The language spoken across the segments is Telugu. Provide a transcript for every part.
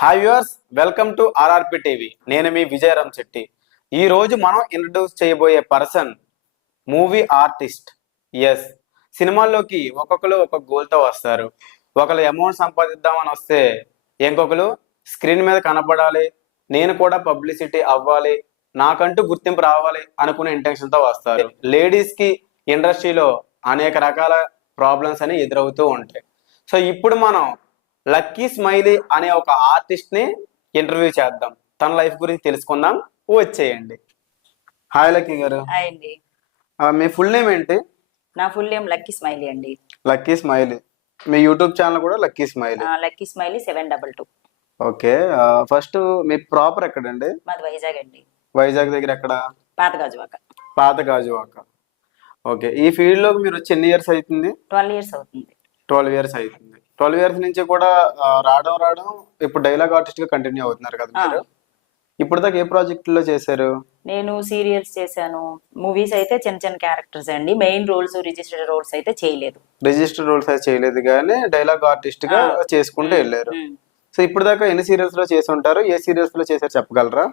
Hi viewers, welcome to RRP TV. నేను మీ విజయరామ్ శెట్టి. ఈ రోజు మనం ఇంట్రడ్యూస్ చేయబోయే పర్సన్ మూవీ ఆర్టిస్ట్. ఎస్, సినిమాల్లోకి ఒక్కొక్కరు ఒక్కొక్క గోల్తో వస్తారు. ఒకరు అమౌంట్ సంపాదిద్దామని వస్తే, ఇంకొకరు స్క్రీన్ మీద కనపడాలి, నేను కూడా పబ్లిసిటీ అవ్వాలి, నాకంటూ గుర్తింపు రావాలి అనుకునే ఇంటెన్షన్తో వస్తారు. లేడీస్కి ఇండస్ట్రీలో అనేక రకాల ప్రాబ్లమ్స్ అని ఎదురవుతూ ఉంటాయి. సో ఇప్పుడు మనం లక్కీ స్మైలీ అనే ఒక ఆర్టిస్ట్ ని ఇంటర్వ్యూ చేద్దాం. తన లైఫ్ గురించి తెలుసుకుందాం. వచ్చేయండి. హాయ్ లక్కీ గారు. హాయ్ అండి. మీ ఫుల్ నేమ్ ఏంటి? నా ఫుల్ నేమ్ లక్కీ స్మైలీ అండి. Lucky smiley. మీ యూట్యూబ్ ఛానల్ కూడా lucky smiley. Lucky smiley 722. Okay. First మీ ప్రాపర్ ఎక్కడండి? మాది వైజాగ్ అండి. వైజాగ్ దగ్గర ఎక్కడ? పాత గాజువాక. పాత గాజువాక. ఓకే. ఈ ఫీల్డ్ లోకి మీరు వచ్చి ఎన్ని ఇయర్స్ అవుతుంది? 12 years అవుతుంది. 12 years అవుతుంది. 12 years నుంచి కూడా రావడం ఇప్పుడు డైలాగ్ ఆర్టిస్ట్ గా కంటిన్యూ అవుతున్నారు కదా మీరు. ఇప్పుడు దాకా ఏ ప్రాజెక్ట్ లో చేశారు? నేను సీరియల్స్ చేశాను. మూవీస్ అయితే చిన్న చిన్న క్యారెక్టర్స్ అండి. మెయిన్ రోల్స్, రిజిస్టర్డ్ రోల్స్ అయితే చేయలేదు. రిజిస్టర్డ్ రోల్స్ అయితే చేయలేదు, కానీ డైలాగ్ ఆర్టిస్ట్ గా చేసుకుంటూ వెళ్ళారు. సో ఇప్పుడు దాకా ఎన్ని సీరియల్స్ లో చేసి ఉంటారు? ఏ సీరియల్స్ లో చేశారు చెప్పగలరా?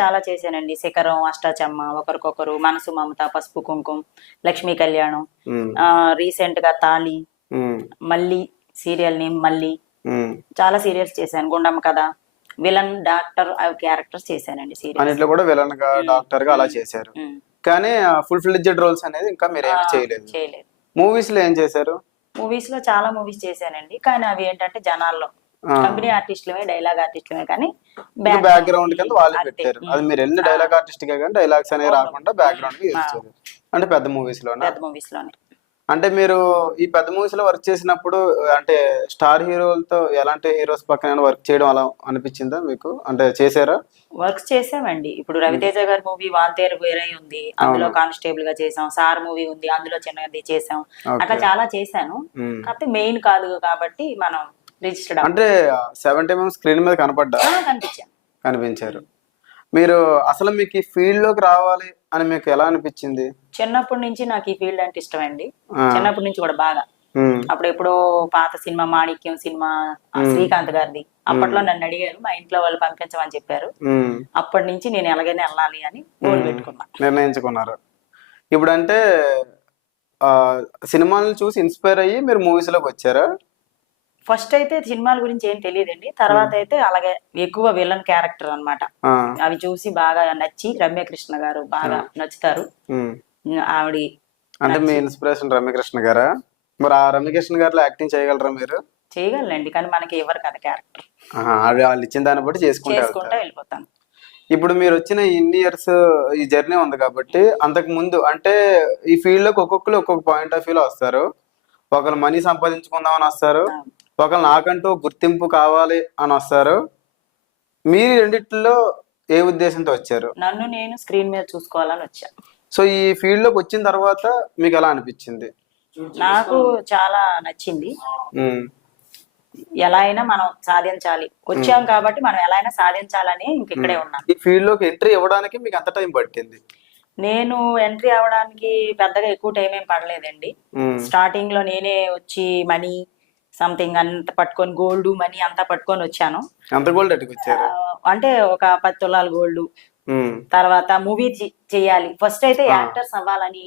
చాలా చేశానండి. శిఖరం, అష్టాచమ్మ, ఒకరికొకరు, మనసు మమత, పసుపు కుంకుమ, లక్ష్మీ కళ్యాణం, రీసెంట్ గా తాళి, మళ్ళీ సీరియల్ నేమ్ మళ్ళీ, చాలా సీరియల్స్ చేశాను. గుండమ్మ కథ, విలన్, డాక్టర్ క్యారెక్టర్స్ చేశానండి. అన్నిట్లో కూడా విలన్ గా, డాక్టర్ గా అలా చేశారు. కానీ ఫుల్ ఫ్లెడ్జెడ్ రోల్స్ అనేది ఇంకా మీరు ఏమీ చేయలేదు. మూవీస్ లో ఏం చేశారు? మూవీస్ లో చాలా మూవీస్ చేశానండి, కానీ అవి ఏంటంటే జనాల్లో కంపెనీ ఆర్టిస్టులమే, డైలాగ్ ఆర్టిస్టులమే, కానీ బ్యాక్గ్రౌండ్ కింద వాళ్ళు పెట్టారు. అది మీరు వెళ్ళిన డైలాగ్ ఆర్టిస్ట్ గా, కానీ డైలాగ్స్ అనేవి రాకుండా బ్యాక్గ్రౌండ్ గా ఇచ్చారు. అంటే పెద్ద మూవీస్ లోనే. అంటే మీరు ఈ పెద్ద మూవీస్ లో వర్క్ చేసినప్పుడు అంటే స్టార్ హీరోలతో ఎలాంటి హీరోస్ పక్కన వర్క్ చేయడం అలా అనిపించిందా మీకు? అంటే చేశారా? వర్క్స్ చేసామండి. ఇప్పుడు రవితేజ గారి మూవీ వాల్తేరు వేరై ఉంది, అందులో కానిస్టేబుల్ గా చేసాం. సార్ మూవీ ఉంది, అందులో చిన్నది చేసాం. అట్లా చాలా చేశాను. కాకపోతే మెయిన్ కాదు కాబట్టి మనం రిజిస్టర్డ్. అంటే 70 mm స్క్రీన్ మీద కనిపించారు. మీరు అసలు మీకు ఈ ఫీల్డ్ లోకి రావాలి అని మీకు ఎలా అనిపించింది? చిన్నప్పటి నుంచి నాకు ఈ ఫీల్డ్ అంటే ఇష్టం అండి. చిన్నప్పటి నుంచి కూడా బాగా. అప్పుడు ఎప్పుడో పాత సినిమా మాణిక్యం సినిమా, శ్రీకాంత్ గారిది, అప్పట్లో నన్ను అడిగారు, మా ఇంట్లో వాళ్ళు పంపించమని చెప్పారు. అప్పటి నుంచి నేను ఎలాగైనా వెళ్ళాలి అని గోల్ పెట్టుకున్నా, నిర్ణయించుకున్నారు. ఇప్పుడు అంటే సినిమాలను చూసి ఇన్స్పైర్ అయ్యి మీరు మూవీస్ లోకి వచ్చారా? ఫస్ట్ అయితే సినిమాల గురించి ఏం తెలియదండి. తర్వాత అయితే అలాగే ఎక్కువ విలన్ క్యారెక్టర్ అన్నమాట. అవి చూసి బాగా నచ్చి, రమ్యకృష్ణ గారు బాగా నచ్చుతారు. ఆవిడ అంటే మీ ఇన్స్పిరేషన్ రమ్యకృష్ణ గారా? మరి ఆ రమ్యకృష్ణ గారిలో యాక్టింగ్ చేయగలరా మీరు? చేయగలండి, కానీ మనకి ఎవరు కదా క్యారెక్టర్. వాళ్ళు ఇచ్చిన దాన్ని బట్టి చేసుకుంటా వెళ్ళిపోతాను. ఇప్పుడు మీరు వచ్చిన ఇన్ని ఇయర్స్ ఈ జర్నీ ఉంది కాబట్టి, అంతకు ముందు అంటే ఈ ఫీల్డ్ లోకి ఒక్కొక్కరు ఒక్కొక్క పాయింట్ ఆఫ్ వ్యూలో వస్తారు. ఒకరు మనీ సంపాదించుకుందామని వస్తారు, ఒకరు నాకంటూ గుర్తింపు కావాలి అని వస్తారు. మీరు రెండిట్లో ఏ ఉద్దేశంతో వచ్చారు? నన్ను నేను స్క్రీన్ మీద చూసుకోవాలని వచ్చాను. సో ఈ ఫీల్డ్ లోకి వచ్చిన తర్వాత మీకు ఎలా అనిపించింది? నాకు చాలా నచ్చింది. ఎలా అయినా మనం సాధించాలి, వచ్చాం కాబట్టి మనం ఎలా అయినా సాధించాలని ఇక్కడే ఉన్నాను. ఈ ఫీల్డ్ లోకి ఎంట్రీ ఇవ్వడానికి మీకు ఎంత టైం పట్టింది? నేను ఎంట్రీ అవ్వడానికి పెద్దగా ఎక్కువ టైం ఏం పడలేదండి. స్టార్టింగ్ లో నేనే వచ్చి మనీ సంథింగ్ అంత పట్టుకొని, గోల్డ్ మనీ అంతా పట్టుకొని వచ్చాను. అంటే ఒక 10 తులాలు గోల్డ్. తర్వాత మూవీ చెయ్యాలి, ఫస్ట్ అయితే యాక్టర్స్ అవ్వాలని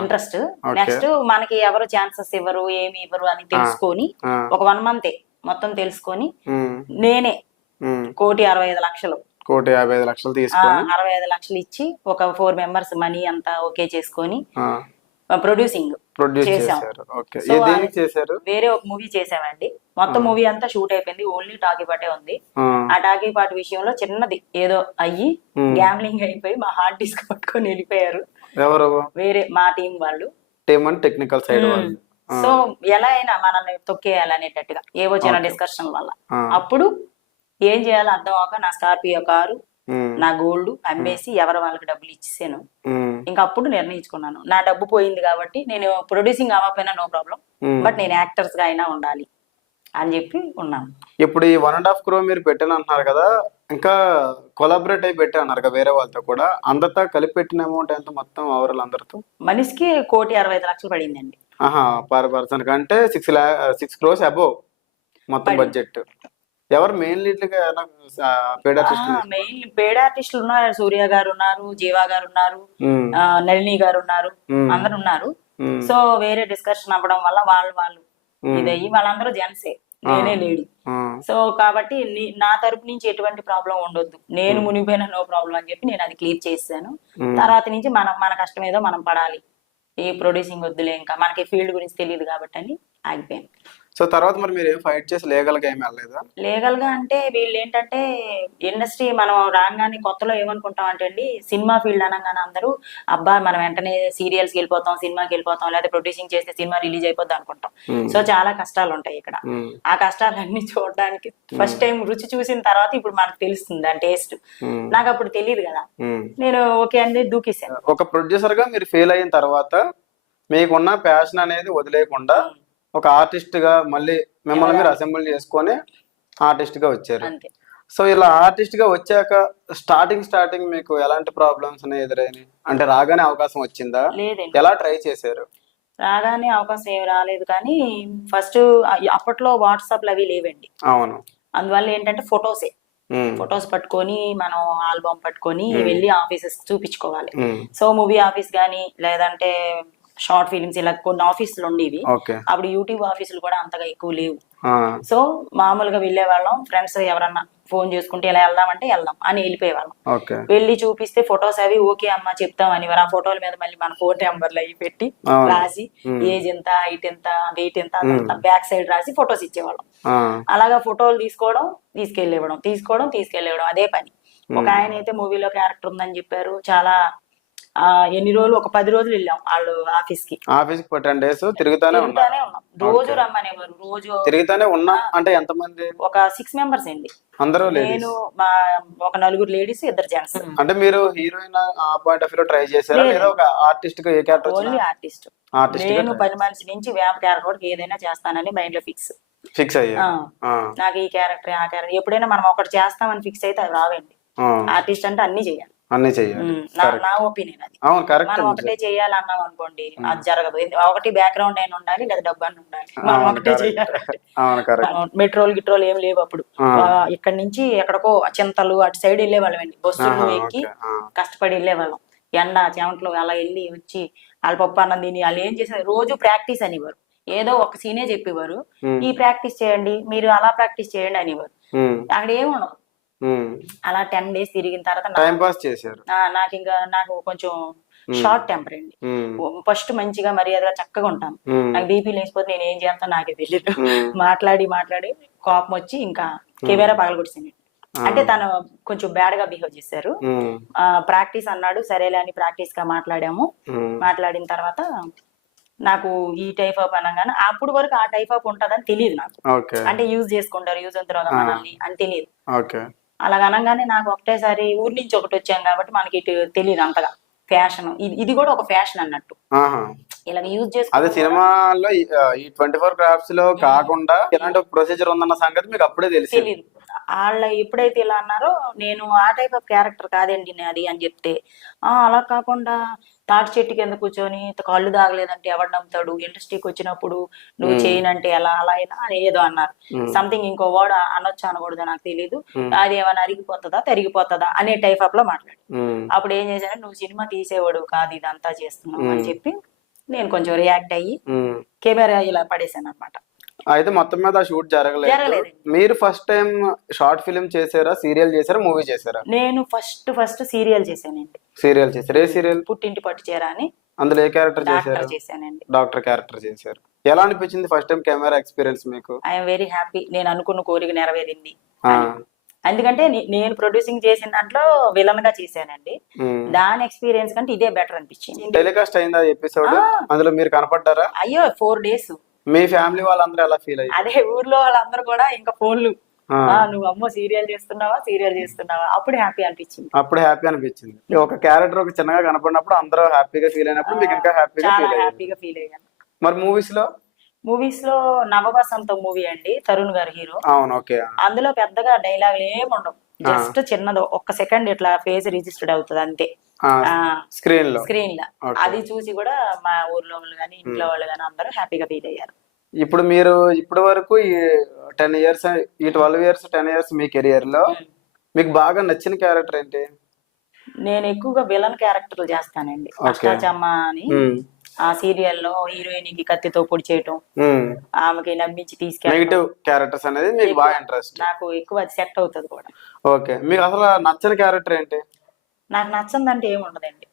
ఇంట్రెస్ట్. నెక్స్ట్ మనకి ఎవరు ఛాన్సెస్ ఇవ్వరు, ఏమి ఇవ్వరు అని తెలుసుకొని ఒక 1 month మొత్తం తెలుసుకొని నేనే 1,65,00,000 తీసుకొని 65 లక్షలు ఇచ్చి ఒక 4 members మనీ అంతా ఓకే చేసుకొని ప్రొడ్యూసింగ్ చేసాం. వేరే ఒక మూవీ చేసామండి. మొత్తం మూవీ అంతా షూట్ అయిపోయింది, ఓన్లీ టాకీ పాటే ఉంది. ఆ టాకీ పాట విషయంలో చిన్నది ఏదో అయ్యి గ్యాంబ్లింగ్ అయిపోయి మా హార్డ్ డిస్క్ పట్టుకొని వెళ్ళిపోయారు వేరే మా టీం వాళ్ళు. టెక్నికల్ సైడ్ వాళ్ళు. సో ఎలా అయినా మనల్ని తొక్కేయాలనేటట్టుగా ఏవో చిన్న డిస్కషన్ వల్ల అప్పుడు ఏం చేయాలో అర్థం అవ్వక నా స్కార్పియో కారు, నా గోల్డ్ అమ్మేసి ఎవరి వాళ్ళకి డబ్బులు ఇచ్చేసాను. ఇంకా అప్పుడు నిర్ణయించుకున్నాను, నా డబ్బు పోయింది కాబట్టి నేను ప్రొడ్యూసింగ్ అవ్వకపోయినా నో ప్రాబ్లం, బట్ నేను యాక్టర్స్ గా అయినా ఉండాలి అని చెప్పి ఉన్నాను. ఇప్పుడు ఈ 1.5 crore మీరు పెట్టాను అంటున్నారు కదా, ఇంకా కొలాబరేట్ అయి పెట్టా అన్నారు కదా వేరే వాళ్ళతో కూడా. అందరితో కలిపి పెట్టిన అమౌంట్ ఎంత మొత్తం ఓవరాల్ అందరితో? మనిషికి 1,65,00,000 పడిందండి. పర్ పర్సన్ కంటే 6 crores అబోవ్ మొత్తం బడ్జెట్. ఎవరు మెయిన్ లీడ్ గా పేడ్ ఆర్టిస్ట్? మెయిన్ పేడ్ ఆర్టిస్టులు ఉన్నారు, సూర్య గారు ఉన్నారు, జీవా గారు ఉన్నారు, నళిని గారు ఉన్నారు, అందరు ఉన్నారు. సో వేరే డిస్కషన్ అవ్వడం వల్ల వాళ్ళు ఇదయ్యి వాళ్ళందరూ జెంట్సే, నేనే లేడీ. సో కాబట్టి నా తరపు నుంచి ఎటువంటి ప్రాబ్లం ఉండొద్దు, నేను మునిగిపోయినా నో ప్రాబ్లం అని చెప్పి నేను అది క్లియర్ చేశాను. తర్వాత నుంచి మన కష్టం ఏదో మనం పడాలి, ఏ ప్రొడ్యూసింగ్ వద్దులే, ఇంకా మనకి ఫీల్డ్ గురించి తెలియదు కాబట్టి అని ఆగిపోయాను. సో తర్వాత మరి మీరు ఏం ఫైట్ చేసి లీగల్ గా ఏమి వెళ్ళలేదా? లీగల్ గా అంటే వీళ్ళు ఏంటంటే ఇండస్ట్రీ మనం రాగానే కొత్తలో ఏమనుకుంటాం అంటే అండి, సినిమా ఫీల్డ్ అనగానే అందరూ అబ్బా మనం వెంటనే సీరియల్స్కి వెళ్ళిపోతాం, సినిమాకి వెళ్ళిపోతాం, లేదా ప్రొడ్యూసింగ్ చేస్తే సినిమా రిలీజ్ అయిపోద్ది అనుకుంటాం. సో చాలా కష్టాలు ఉంటాయి ఇక్కడ. ఆ కష్టాలన్నీ చూడడానికి ఫస్ట్ టైం రుచి చూసిన తర్వాత ఇప్పుడు మనకు తెలుస్తుంది ఆ టేస్ట్. నాకు అప్పుడు తెలియదు కదా, నేను ఓకే అని దూకేశాను. ఒక ప్రొడ్యూసర్ గా మీరు ఫెయిల్ అయిన తర్వాత మీకున్న ప్యాషన్ అనేది వదిలేయకుండా ఒక ఆర్టిస్ట్ గా మళ్ళీ మిమ్మల్ని మీరు అసెంబ్లీ చేసుకొని ఆర్టిస్ట్ గా వచ్చారు. సో ఇలా ఆర్టిస్ట్ గా వచ్చాక స్టార్టింగ్ మీకు ఎలాంటి ప్రాబ్లమ్స్ ఎదురైనాయి? అంటే రాగానే అవకాశం వచ్చిందా? లేదండి, ఎలా ట్రై చేశారు? రాగానే అవకాశం ఏమి రాలేదు, కానీ ఫస్ట్ అప్పట్లో వాట్సాప్లు అవి లేవండి. అవును. అందువల్ల ఏంటంటే ఫొటోస్ పట్టుకొని మనం ఆల్బమ్ పట్టుకొని వెళ్ళి ఆఫీసెస్ చూపించుకోవాలి. సో మూవీ ఆఫీస్ గానీ లేదంటే షార్ట్ ఫిలిమ్స్ ఇలా కొన్ని ఆఫీసులు ఉండేవి. అప్పుడు యూట్యూబ్ ఆఫీసులు కూడా అంతగా ఎక్కువ లేవు. సో మామూలుగా వెళ్ళే వాళ్ళం, ఫ్రెండ్స్ ఎవరన్నా ఫోన్ చేసుకుంటే ఇలా వెళ్దామంటే వెళ్దాం అని వెళ్ళిపోయేవాళ్ళం. వెళ్ళి చూపిస్తే ఫొటోస్ అవి ఓకే అమ్మా చెప్తామని ఆ ఫోటోల మీద మళ్ళీ మన ఫోన్ నెంబర్లు అవి పెట్టి రాసి ఏజ్ ఎంత, హైట్ ఎంత, వెయిట్ ఎంత అదంతా బ్యాక్ సైడ్ రాసి ఫొటోస్ ఇచ్చేవాళ్ళం. అలాగా ఫోటోలు తీసుకెళ్లేవడం అదే పని. ఒక ఆయన అయితే మూవీలో క్యారెక్టర్ ఉందని చెప్పారు, చాలా ఎన్ని రోజులు, ఒక 10 రోజులు వెళ్ళాం వాళ్ళు ఆఫీస్ కి 10 days తిరుగుతానే ఉన్నాం. రోజు రమ్మనేవారు, రోజు తిరుగుతానే ఉన్నా. అంటే ఎంత మంది? ఒక 6 members అండి. అందరూ నేను ఒక 4 లేడీస్ 2 జెంట్స్. అంటే మీరు హీరోయిన్ ఆ పాయింట్ ఆఫ్ వ్యూ ట్రై చేశారా లేదా ఒక ఆర్టిస్ట్ గా? ఏ క్యారెక్టర్? Only artist. నేను పని మనిషి నుంచి వేప క్యారెక్టర్ ఏదైనా చేస్తానని మైండ్ లో ఫిక్స్ అయ్యా. నాకు ఈ క్యారెక్టర్ ఆ క్యారెక్టర్ ఎప్పుడైనా మనం ఒకటి చేస్తామని ఫిక్స్ అయితే అది రావండి. ఆర్టిస్ట్ అంటే అన్ని చేయాలి. నా ఒపీనియన్ అది. మనం ఒకటే చేయాలి అన్నాం అనుకోండి అది జరగదు. ఒకటి బ్యాక్గ్రౌండ్ అయినా ఉండాలి లేదా డబ్బు అని ఉండాలి, మనం ఒకటే చేయాలి. మెట్రోల్ ఏం లేవు అప్పుడు. ఇక్కడ నుంచి ఎక్కడికో చింతలు అటు సైడ్ వెళ్ళేవాళ్ళం అండి, బస్సులు ఎక్కి కష్టపడి వెళ్ళేవాళ్ళం. ఎండ చెమటలు అలా వెళ్ళి వచ్చి వాళ్ళ పప్పు అన్నం తిని వాళ్ళు ఏం చేసేవారు, రోజు ప్రాక్టీస్ అనేవారు. ఏదో ఒక సీనే చెప్పేవారు, ఈ ప్రాక్టీస్ చేయండి మీరు, అలా ప్రాక్టీస్ చేయండి అనేవారు. అక్కడ ఏముండదు. అలా 10 days తిరిగిన తర్వాత నాకు కొంచెం షార్ట్ టెంపర్ అండి. ఫస్ట్ మంచిగా మర్యాదగా చక్కగా ఉంటాను, నాకు బీపీ లేకపోతే నేను ఏం చేస్తాను నాకే తెలియదు. మాట్లాడి కోపం వచ్చి ఇంకా కెమెరా పగలగొట్టింది. అంటే తను కొంచెం బ్యాడ్ గా బిహేవ్ చేశారు. ప్రాక్టీస్ అన్నాడు, సరేలే అని ప్రాక్టీస్ గా మాట్లాడాము. మాట్లాడిన తర్వాత నాకు ఈ టైప్ ఆఫ్ అనగానే అప్పుడు వరకు ఆ టైప్ ఆఫ్ ఉంటదని తెలియదు నాకు. అంటే యూజ్ చేసుకుంటారు, యూజ్ అంటారు మనల్ని అని తెలియదు. అలాగ అనగానే నాకు ఒకటేసారి ఊరి నుంచి ఒకటి వచ్చాం కాబట్టి మనకి ఇటు తెలియదు అంతగా. ఫ్యాషన్ ఇది కూడా ఒక ఫ్యాషన్ అన్నట్టు ఇలా యూజ్ చేసుకుంటే. సినిమాలో ఈ 24 crafts లో కాకుండా ఎలాంటి ప్రొసీజర్ ఉందన్న సంగతి మీకు అప్పుడే తెలియదు. వాళ్ళ ఎప్పుడైతే ఇలా అన్నారో నేను ఆ టైప్ ఆఫ్ క్యారెక్టర్ కాదండి అది అని చెప్తే, అలా కాకుండా తాటి చెట్టు కింద కూర్చొని కళ్ళు దాగలేదంటే ఎవడు నమ్ముతాడు, ఇండస్ట్రీకి వచ్చినప్పుడు నువ్వు చేయనంటే ఎలా, అలా అయినా ఏదో అన్నారు. సంథింగ్ ఇంకో వర్డ్ అనొచ్చు అనకూడదు నాకు తెలీదు. అది ఏమైనా అరిగిపోతుందా తరిగిపోతుందా అనే టైప్ ఆఫ్ లో మాట్లాడు. అప్పుడు ఏం చేశాను, నువ్వు సినిమా తీసేవాడు కాదు ఇదంతా చేస్తున్నావు అని చెప్పి నేను కొంచెం రియాక్ట్ అయ్యి కెమెరా ఇలా పడేశాను అనమాట. అయితే మొత్తం మీద షూట్ జరగలేదు. మీరు ఫస్ట్ టైం షార్ట్ ఫిల్మ్ చేసారా, సీరియల్ చేసారా, మూవీ చేసారా? నేను ఫస్ట్ సీరియల్ చేశానండి. సీరియల్ చేశారు. ఏ సీరియల్? పుట్టింటి పట్టు చీర అని. అందులో ఏ క్యారెక్టర్ చేశారు? చేశానండి, డాక్టర్ క్యారెక్టర్ చేశారు. ఎలా అనిపించింది ఫస్ట్ టైం కెమెరా ఎక్స్పీరియన్స్ మీకు? I'm very happy. నేను అనుకున్న కోరిక నెరవేరింది. ఎందుకంటే నేను ప్రొడ్యూసింగ్ చేసిన దాంట్లో విలన్ గా చేశానండి. దాని ఎక్స్పీరియన్స్ కంటే ఇదే బెటర్ అనిపించింది. టెలికాస్ట్ అయిందా ఎపిసోడ్? అందులో మీరు కనపడ్డారా? అయ్యో 4 days. మీ ఫ్యామిలీ వాళ్ళందరూ ఎలా ఫీల్ అయ్యారు? అదే ఊర్లో వాళ్ళందరూ కూడా ఇంకా ఫోన్లు, నువ్వు అమ్మో సీరియల్ చేస్తున్నావా అప్పుడు హ్యాపీ అనిపించింది. ఒక క్యారెక్టర్ ఒక చిన్నగా కనపడినప్పుడు అందరూ హ్యాపీగా ఫీల్ అయినప్పుడు మీకు ఇంకా హ్యాపీగా ఫీల్ అయ్యాను. మరి మూవీస్ లో నవవసంతం మూవీ అండి, తరుణ్ గారు హీరో. అందులో పెద్దగా డైలాగులు ఏమి ఉండవు, జస్ట్ చిన్నదో 1 second ఇట్లా ఫేస్ రిజిస్టర్డ్ అవుతుంది అంతే స్క్రీన్ లో. అది చూసి కూడా మా ఊర్లో వాళ్ళు గానీ ఇంట్లో వాళ్ళు గానీ అందరూ హ్యాపీగా ఫీల్ అయ్యారు. ఇప్పుడు మీరు ఇప్పటి వరకు ఈ 10 years, ఈ 12 years 10 years మీ కెరియర్ లో మీకు బాగా నచ్చిన క్యారెక్టర్ ఏంటి? నేను ఎక్కువగా విలన్ క్యారెక్టర్లు చేస్తానండి. అష్టాచమ్మ అని ఆ సీరియల్లో హీరోయిన్ కి కత్తితో పొడి చేయటం, ఆమెకి నమ్మించి తీసుకెళ్ళడం, నెగిటివ్ క్యారెక్టర్స్ అనేది మీకు బాగా ఇంట్రెస్ట్. నాకు ఎక్కువ అది సెట్ అవుతుంది కూడా. ఓకే, మీకు అసలు నచ్చని క్యారెక్టర్ ఏంటి? నాకు నచ్చందంటే ఏమి ఉండదండి.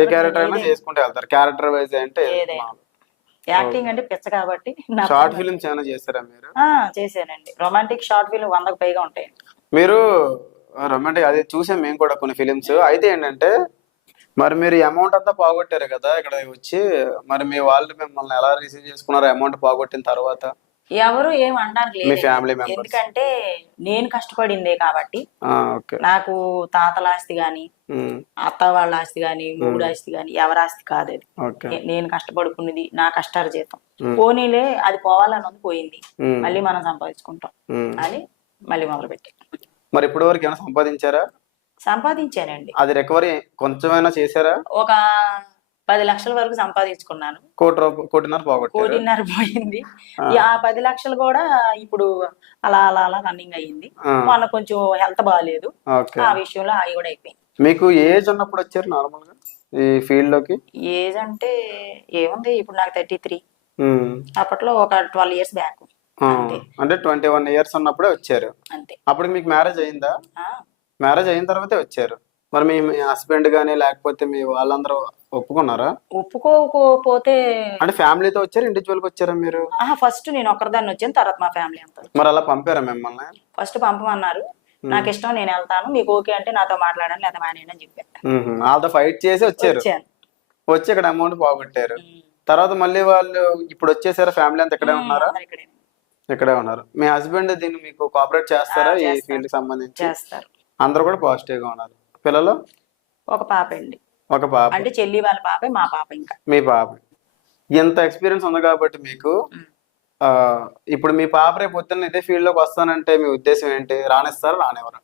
ఏ క్యారెక్టర్ అయినా చేసుకుంటే వెళ్తారు, క్యారెక్టర్ వైజ్ అంటే. యాక్టింగ్ అంటే పిచ్చ కాబట్టి. షార్ట్ ఫిల్మ్స్ ఏమైనా చేస్తారా మీరు? చేశానండి. రొమాంటిక్ షార్ట్ ఫిల్మ్ 100కు పైగా ఉంటాయి. మీరు రొమాంటిక్ అది చూసాం మేము కూడా కొన్ని ఫిలిమ్స్. అయితే ఏంటంటే మరి మీరు అమౌంట్ అంతా పోగొట్టారు కదా ఇక్కడ వచ్చి, మరి మీ వాళ్ళు మిమ్మల్ని ఎలా రిసీవ్ చేసుకున్నారు అమౌంట్ పోగొట్టిన తర్వాత? ఎవరు ఏం అనడానికి మీ లేదు, ఫ్యామిలీ మెంబర్స్. ఎందుకంటే నేను కష్టపడిందే కాబట్టి. ఓకే. నాకు తాతల ఆస్తి గాని, అత్త వాళ్ళ ఆస్తి గాని, మూడు ఆస్తి గాని ఎవరి ఆస్తి కాదు అది. ఓకే. నేను కష్టపడుకున్నది నా కష్టార్జితం. పోనీలే అది పోవాలని పోయింది, మళ్ళీ మనం సంపాదించుకుంటాం అని మళ్ళీ మొదలు పెట్టి. మరి ఇప్పటి వరకు ఏమైనా సంపాదించారా? సంపాదించానండి. అది రికవరీ కొంచెమైనా చేశారా? ఒక 10 లక్షల వరకు సంపాదించుకున్నాను. కోటిన్నర పోగొట్టారు. కోటిన్నర పోయింది. ఆ 10 లక్షలు కూడా ఇప్పుడు అలా అలా అలా రన్నింగ్ అయ్యింది. మొన్న కొంచెం హెల్త్ బాగాలేదు, ఆ విషయంలో అవి కూడా అయిపోయింది. మీకు ఏజ్ ఉన్నప్పుడు వచ్చారు నార్మల్ గా ఈ ఫీల్డ్ లోకి? ఏజ్ అంటే ఏముంది, ఇప్పుడు నాకు 33. అప్పట్లో ఒక 12 years బ్యాక్. అంటే 21 years ఉన్నప్పుడే వచ్చారు అంతే. అప్పుడు మీకు మ్యారేజ్ అయిందా? మ్యారేజ్ అయిన తర్వాతే వచ్చారు. మరి మీ హస్బెండ్ గానీ లేకపోతే మీ వాళ్ళందరూ ఒప్పుకున్నారా? ఒప్పుకోకపోతే అంటే ఫ్యామిలీతో వచ్చారు, ఇండివిజువల్ గా వచ్చారా మీరు? ఫస్ట్ నేను ఒక్కదాన్ని వచ్చాను, తర్వాత మా ఫ్యామిలీ అంతా. మరి అలా పంపారా మిమ్మల్ని? ఫస్ట్ పంపమన్నారు. నాకు ఇష్టం, నేను వెళ్తాను, మీకు ఓకే అంటే నాతో మాట్లాడండి లేదా మానేయండి అని చెప్పాను. వాళ్ళతో ఫైట్ చేసి వచ్చారు. వచ్చి ఇక్కడ అమౌంట్ పోగొట్టారు. తర్వాత మళ్ళీ వాళ్ళు ఇప్పుడు వచ్చేసారా? ఫ్యామిలీ అంతా ఇక్కడే ఉన్నారా? ఇక్కడే ఉన్నారు. మీ హస్బెండ్ దీన్ని మీకు కోఆపరేట్ చేస్తారా ఈ ఫీల్డ్ కి సంబంధించి? చేస్తారు. అందరూ కూడా పాజిటివ్ గా ఉన్నారు. పిల్లలు? ఒక పాప అండి. ఒక పాప అంటే చెల్లి వాళ్ళ పాపే, మా పాప. ఇంకా మీ పాప. ఇంత ఎక్స్పీరియన్స్ ఉంది కాబట్టి మీకు ఇప్పుడు మీ పాప రేపు పొద్దున్న ఇదే ఫీల్డ్ లోకి వస్తానంటే మీ ఉద్దేశం ఏంటి? రానిస్తారా రానివ్వరా?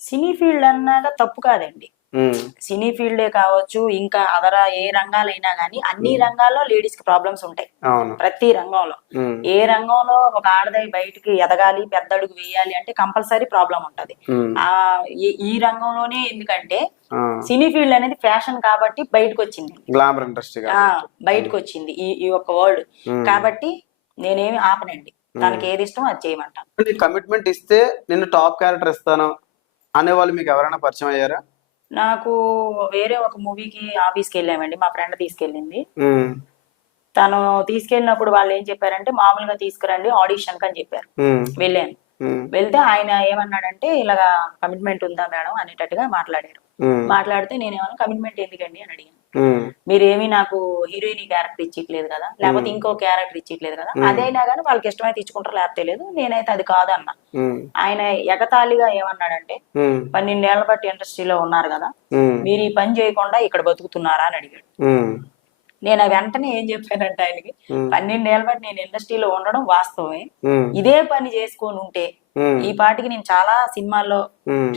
సినీ ఫీల్డ్ అన్నాక తప్పు కాదండి. సినీ ఫీల్డే కావచ్చు, ఇంకా అదర ఏ రంగాలైనా గానీ అన్ని రంగాల్లో లేడీస్ కి ప్రాబ్లమ్స్ ఉంటాయి. ప్రతి రంగంలో ఏ రంగంలో ఒక ఆడదాయి బయటికి ఎదగాలి, పెద్ద అడుగు వేయాలి అంటే కంపల్సరీ ప్రాబ్లం ఉంటది. ఈ రంగంలోనే ఎందుకంటే సినీ ఫీల్డ్ అనేది ఫ్యాషన్ కాబట్టి బయటకు వచ్చింది, గ్లామర్ ఇండస్ట్రీ బయటకు వచ్చింది ఈ ఒక్క వర్డ్ కాబట్టి నేనేమి ఆపనండి. తనకి ఏది ఇష్టం అది చేయమంటాను. కమిట్మెంట్ ఇస్తే నిన్ను టాప్ క్యారెక్టర్ ఇస్తాను అనే వాళ్ళు మీకు ఎవరైనా పరిచయం అయ్యారా? నాకు వేరే ఒక మూవీకి ఆఫీస్కి వెళ్ళామండి, మా ఫ్రెండ్ తీసుకెళ్ళింది. తను తీసుకెళ్ళినప్పుడు వాళ్ళు ఏం చెప్పారంటే మామూలుగా తీసుకురండి ఆడిషన్ అని చెప్పారు. వెళ్ళాను. వెళ్తే ఆయన ఏమన్నాడంటే ఇలాగా కమిట్మెంట్ ఉందా మేడం అనేటట్టుగా మాట్లాడారు. మాట్లాడితే నేనేమన్నా కమిట్మెంట్ ఎందుకండి అని అడిగాను. మీరేమి నాకు హీరోయిన్ క్యారెక్టర్ ఇచ్చిట్లేదు కదా, లేకపోతే ఇంకో క్యారెక్టర్ ఇచ్చిట్లేదు కదా, అదైనా కానీ వాళ్ళకి ఇష్టమైతే ఇచ్చుకుంటారు లేకపోతే లేదు, నేనైతే అది కాదన్నా. ఆయన ఎగతాళిగా ఏమన్నాడంటే 12 ఏళ్ల బట్టి ఇండస్ట్రీలో ఉన్నారు కదా, మీరు ఈ పని చేయకుండా ఇక్కడ బతుకుతున్నారా అని అడిగాడు. నేను వెంటనే ఏం చెప్పానంటే ఆయనకి 12 ఏళ్ల బట్టి నేను ఇండస్ట్రీలో ఉండడం వాస్తవమే, ఇదే పని చేసుకొని ఉంటే ఈ పాటికి నేను చాలా సినిమాల్లో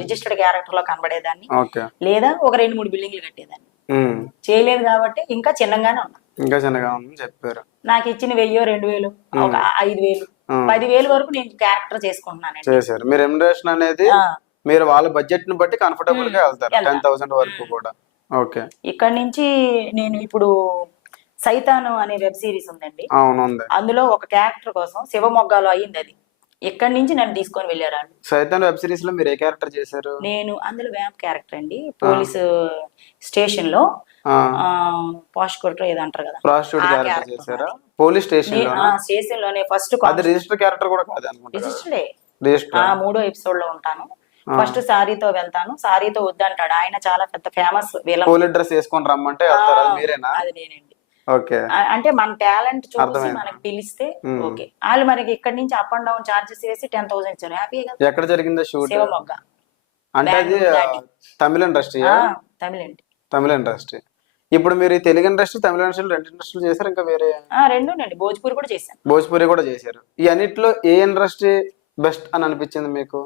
రిజిస్టర్డ్ క్యారెక్టర్ లో కనబడేదాన్ని, లేదా ఒక 2-3 బిల్డింగ్లు కట్టేదాన్ని. చేయలేదు కాబట్టి ఇంకా చిన్నగానే ఉన్నా. ఇంకా చిన్నగా చెప్పారు. నాకు ఇచ్చిన 1000, 2000, ఒక 5000, 10,000 వరకు నేను క్యారెక్టర్ చేసుకుంటున్నాను. చేశారు. మీ రెమ్యునరేషన్ అనేది మీరు వాళ్ళ బడ్జెట్ ని బట్టి కంఫర్టబుల్ గా వెళ్తారు, 10,000 వరకు కూడా. ఓకే. ఇక్కడ నుంచి నేను ఇప్పుడు సైతాను అనే వెబ్ సిరీస్ ఉందండి, అందులో ఒక క్యారెక్టర్ కోసం శివమొగ్గాలో అయ్యింది. అది ఎక్కడి నుంచి నన్ను తీసుకొని వెళ్ళారు. సైతాన్ వెబ్ సిరీస్ లో మీరు ఏ క్యారెక్టర్ చేశారు? నేను అందులో వ్యాంప్ క్యారెక్టర్ అండి. పోలీసు స్టేషన్ లో పాస్పోర్ట్ ఏదో అంటారు కదా, ప్రాస్టిట్యూట్ క్యారెక్టర్ చేశారా? పోలీస్ స్టేషన్ లోనే ఫస్ట్. అది రిజిస్టర్ క్యారెక్టర్ కూడా కాదు అనుకుంటా. రిజిస్టర్డే. 3వ ఎపిసోడ్ లో ఉంటాను. ఫస్ట్ సారీతో వెళ్తాను, సారీతో వద్దంటాడు ఆయన. చాలా పెద్ద ఫేమస్ పోలీస్ డ్రెస్ వేసుకొని రమ్మంటే మీరేనా? అది నేనండి. ఓకే. అంటే మన టాలెంట్ చూసి మనకి పిలిస్తే ఓకే. వాళ్ళు మనకి ఇక్కడ నుంచి అప్ అండ్ డౌన్ చార్జెస్ వేసి 10,000 ఇచ్చారు. హ్యాపీగా. ఎక్కడ జరిగింది షూట్? శివమొగ్గ. అంటే అది తమిళ ఇండస్ట్రీ? తమిళ ఇండస్ట్రీ. ఇప్పుడు మీరు తెలుగు ఇండస్ట్రీ, తమిళ ఇండస్ట్రీ, 2 ఇండస్ట్రీలు చేశారు, ఇంకా వేరే? 2 భోజ్పూరి కూడా చేశాను. భోజ్పూరి కూడా చేశారు. ఈ అన్నిట్లో ఏ ఇండస్ట్రీ బెస్ట్ అని అనిపించింది మీకు?